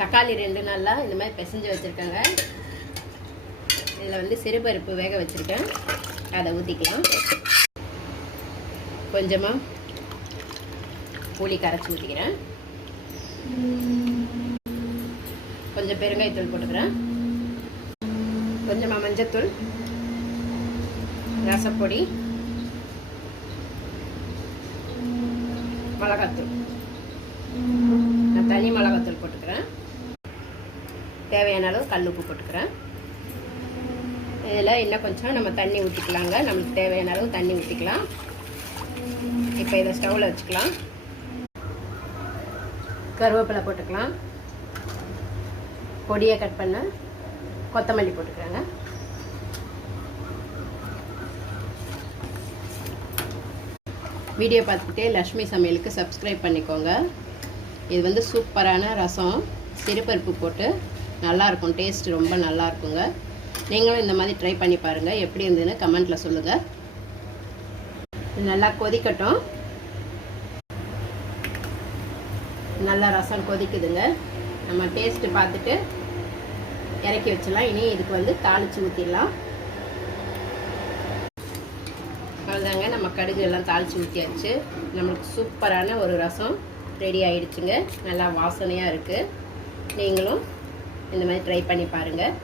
தக்காளி 2 நல்லா இந்த மாதிரி பிசைஞ்சு வச்சுருக்கேங்க. இதில் வந்து சிறுபருப்பு வேக வச்சுருக்கேன், அதை ஊற்றிக்கலாம். கொஞ்சமாக புளி கரைச்சி ஊற்றிக்கிறேன். கொஞ்சம் பெருங்காயத்தூள் போட்டுக்கிறேன். கொஞ்சமாக மஞ்சத்தூள், ரசப்பொடி, மிளகாத்தூள். நான் தனி மிளகாத்தூள் போட்டுக்கிறேன். தேவையான அளவு கல் உப்பு போட்டுக்கிறேன். இதில் இன்னும் கொஞ்சம் நம்ம தண்ணி ஊற்றிக்கலாங்க. நம்மளுக்கு தேவையான அளவு தண்ணி ஊற்றிக்கலாம். இப்போ இதை ஸ்டவ்வில் வச்சுக்கலாம். கருவேப்பிலை போட்டுக்கலாம். பொடியை கட் பண்ண கொத்தமல்லி போட்டுக்கிறேங்க. வீடியோ பார்த்துக்கிட்டே லக்ஷ்மி சமையலுக்கு சப்ஸ்கிரைப் பண்ணிக்கோங்க. இது வந்து சூப்பரான ரசம், சிறுபருப்பு போட்டு நல்லாயிருக்கும். டேஸ்ட் ரொம்ப நல்லா இருக்குங்க. நீங்களும் இந்த மாதிரி ட்ரை பண்ணி பாருங்கள். எப்படி இருந்ததுன்னு கமெண்ட்டில் சொல்லுங்கள். நல்லா கொதிக்கட்டும். நல்லா ரசம் கொதிக்குதுங்க. நம்ம டேஸ்ட்டு பார்த்துட்டு இறக்கி வச்சிடலாம். இனி இதுக்கு வந்து தாளித்து ஊற்றிடலாம். அவ்வளோதாங்க, நம்ம கடுகு எல்லாம் தாளித்து ஊற்றியாச்சு. நம்மளுக்கு சூப்பரான ஒரு ரசம் ரெடி ஆகிடுச்சுங்க. நல்லா வாசனையாக இருக்குது. நீங்களும் இந்த மாதிரி ட்ரை பண்ணி பாருங்கள்.